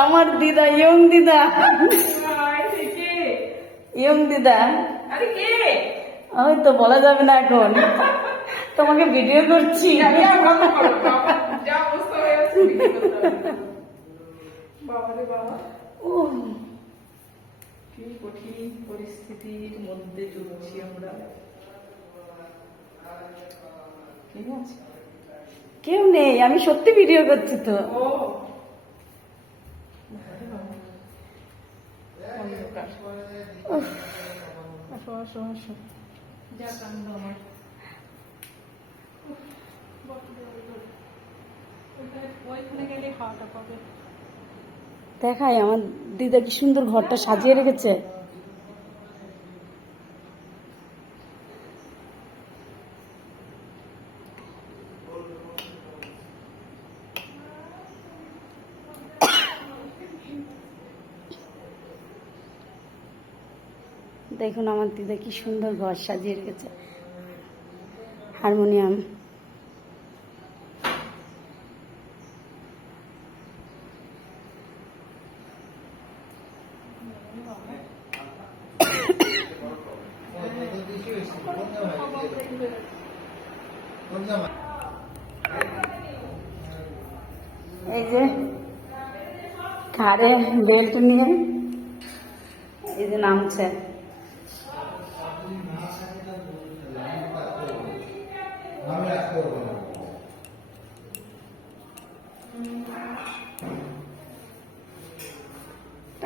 আমার দিদা ইয়ং দিদা। ইয়ং দিদা। ওই তো বলা যাবে না এখন। তোমাকে ভিডিও করছি। কি কঠিন পরিস্থিতির মধ্যে আমরা। ঠিক আছে? কেউ নেই আমি সত্যি ভিডিও করছি তো ও অন্ধকার। উফ, আসো আসো আসো যা কান্দ আমার উফ, বাপরে, ওইটা- ওইটা- ওইখানে গেলে হাওয়াটা পাবে দেখাই আমার দিদা কি সুন্দর ঘরটা সাজিয়ে রেখেছে। দেখুন আমার দিদা কি সুন্দর ঘর সাজিয়ে রেখেছে। হারমোনিয়াম। এই যে ঘাড়ে বেল্ট নিয়ে এই যে নামছে।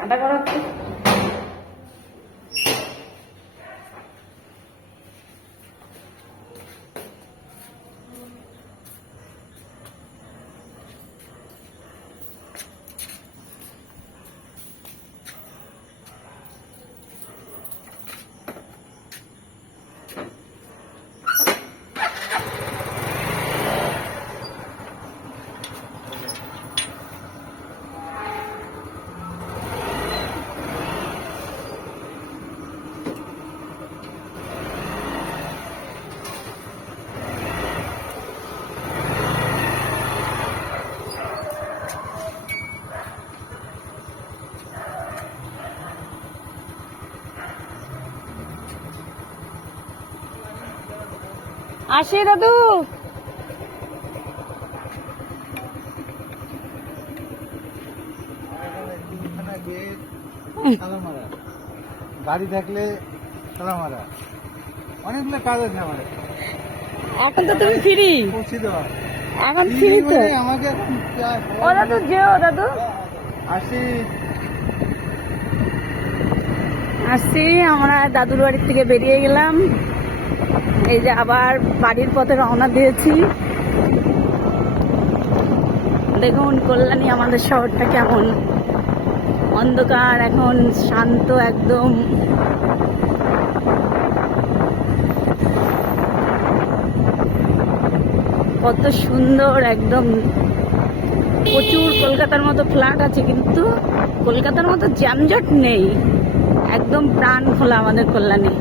টাটা করাচ্ছে। আসি দাদু। গাড়ি থাকলে অনেকগুলো কাজ আছে আমার। এখন তো তুমি ফ্রি এখন ফ্রি তো। আমাকে ও দাদু যেও দাদু। আসি। আসছি আমরা দাদুর বাড়ির থেকে বেরিয়ে গেলাম। এই যে আবার বাড়ির পথে রওনা দিয়েছি। দেখুন, কল্যাণী আমাদের শহরটা কেমন? অন্ধকার, এখন শান্ত একদম। কত সুন্দর একদম। প্রচুর কলকাতার মতো ফ্ল্যাট আছে, কিন্তু কলকাতার মতো জ্যামজট নেই। একদম প্রাণ খোলা আমাদের কল্যাণী।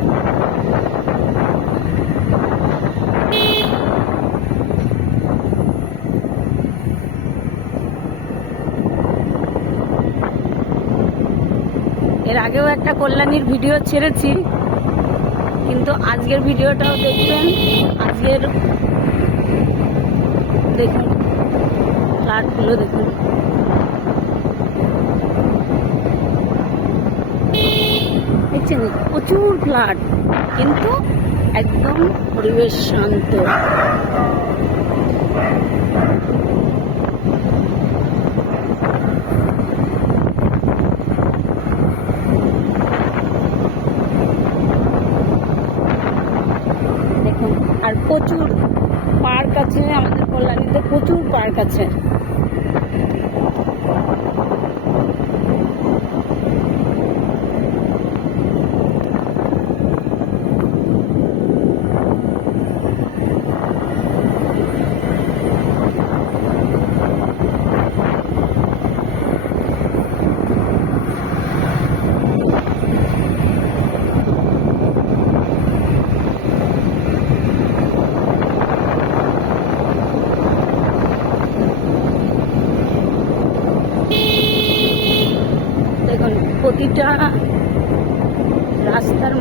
আগেও একটা কল্যাণীর ভিডিও ছেড়েছি, কিন্তু আজকের ভিডিওটাও দেখবেন, আজকের দেখুন ফ্ল্যাটগুলো দেখুন। দেখছেন, প্রচুর ফ্ল্যাট কিন্তু একদম পরিবেশ শান্ত দেখুন আর প্রচুর পার্ক আছে আমাদের কল্যাণীতে প্রচুর পার্ক আছে।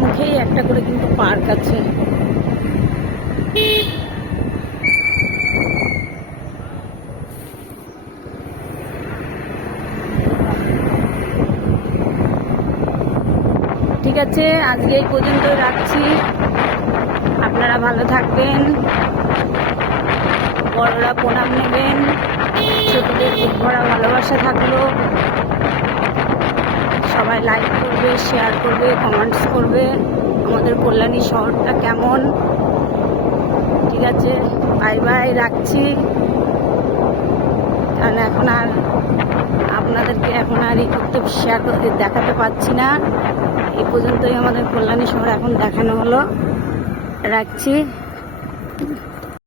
মুখেই একটা করে কিন্তু পার্ক আছে। ঠিক আছে, আজকে এই পর্যন্তই রাখছি। আপনারা ভালো থাকবেন। বড়রা প্রণাম নেবেন। ছোটদের ভরা ভালোবাসা থাকল। সবাই লাইক করবে শেয়ার করবে কমেন্টস করবে। আমাদের কল্যাণী শহরটা কেমন? ঠিক আছে বাই বাই রাখছি। কারণ এখন আর আপনাদেরকে এখন আর ই করতে শেয়ার করতে দেখাতে পাচ্ছি না। এ পর্যন্তই আমাদের কল্যাণী শহর এখন দেখানো হলো। রাখছি।